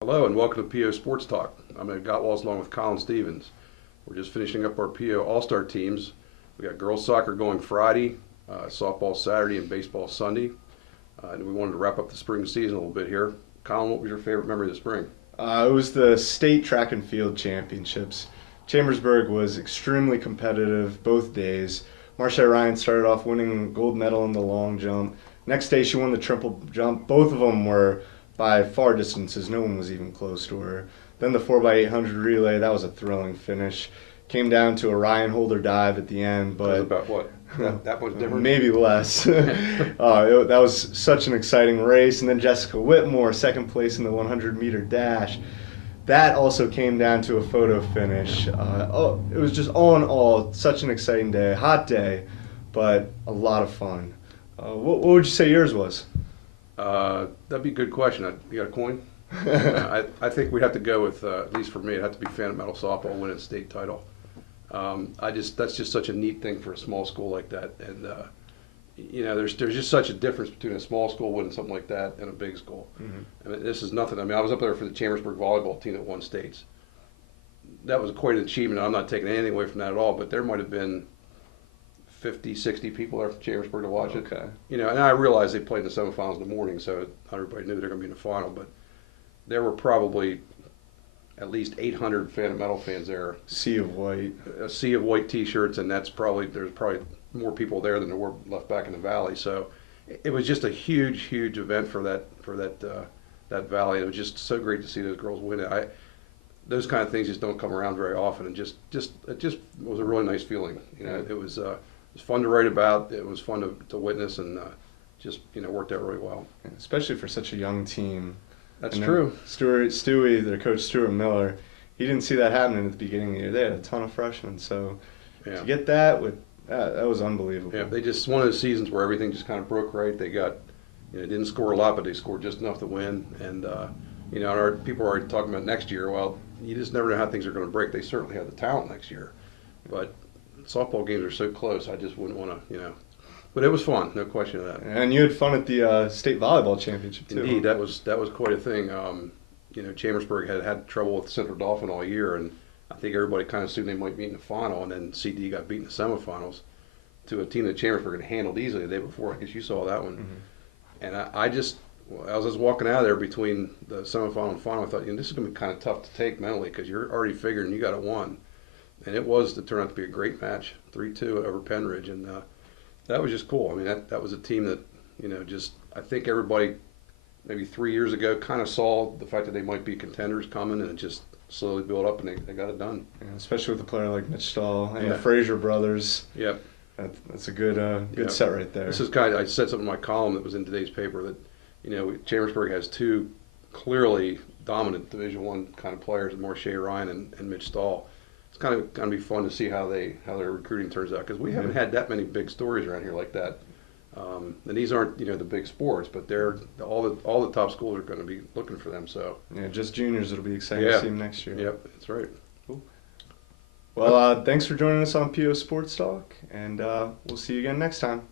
Hello and welcome to PO Sports Talk. I'm at Gottwalls along with Colin Stevens. We're just finishing up our PO All-Star teams. We got girls soccer going Friday, softball Saturday, and baseball Sunday. And we wanted to wrap up the spring season a little bit here. Colin, what was your favorite memory of the spring? It was the state track and field championships. Chambersburg was extremely competitive both days. Marcia Ryan started off winning gold medal in the long jump. Next day she won the triple jump. Both of them were by far distances. No one was even close to her. Then the 4x800 relay, that was a thrilling finish. Came down to a Ryan Holder dive at the end, That was but about what? That was different? maybe less. That was such an exciting race. And then Jessica Whitmore, second place in the 100-meter dash. That also came down to a photo finish. It was just all in all such an exciting day. Hot day, but a lot of fun. What would you say yours was? That'd be a good question. You got a coin? I think we'd have to go with, at least for me, it'd have to be Phantom Metal Softball winning a state title. That's just such a neat thing for a small school like that. And, there's just such a difference between a small school winning something like that and a big school. Mm-hmm. I mean, this is nothing. I mean, I was up there for the Chambersburg volleyball team that won states. That was quite an achievement. I'm not taking anything away from that at all, but there might have been 50, 60 people there from Chambersburg to watch it. Okay. And I realized they played in the semifinals in the morning, so not everybody knew they're going to be in the final, but there were probably at least 800 Phantom Metal fans there. Sea of white. A sea of white T-shirts, and there's probably more people there than there were left back in the valley. So it was just a huge, huge event for that valley. It was just so great to see those girls win it. Those kind of things just don't come around very often, and it just was a really nice feeling. It was fun to write about. It was fun to witness, and worked out really well. Especially for such a young team. That's And then true. Stewie, their coach Stuart Miller, he didn't see that happening at the beginning of the year. They had a ton of freshmen, so Yeah. to get that that was unbelievable. Yeah, they just one of those seasons where everything just kind of broke right. They didn't score a lot, but they scored just enough to win. And our people are already talking about next year. Well, you just never know how things are going to break. They certainly have the talent next year, but softball games are so close. I just wouldn't want to, But it was fun, no question of that. And you had fun at the state volleyball championship too. Indeed, that was quite a thing. Chambersburg had trouble with Central Dauphin all year, and I think everybody kind of assumed they might meet in the final, and then CD got beat in the semifinals to a team that Chambersburg had handled easily the day before. I guess you saw that one. Mm-hmm. And as I was walking out of there between the semifinal and final, I thought, this is going to be kind of tough to take mentally because you're already figuring you got it won. And it turned out to be a great match, 3-2 over Penridge, and that was just cool. I mean, that was a team that, I think everybody maybe 3 years ago kind of saw the fact that they might be contenders coming, and it just slowly built up, and they got it done. Yeah, especially with a player like Mitch Stahl and Yeah. the Frazier brothers. Yep. That's a good Yep. set right there. This is I said something in my column that was in today's paper that, Chambersburg has two clearly dominant Division I kind of players, Marche Ryan and Mitch Stahl. It's kind of going to be fun to see how their recruiting turns out, because we haven't had that many big stories around here like that. And these aren't the big sports, but they're all the top schools are going to be looking for them. So yeah, just juniors. It'll be exciting to see them next year. Yep, that's right. Cool. Well, thanks for joining us on PO Sports Talk, and we'll see you again next time.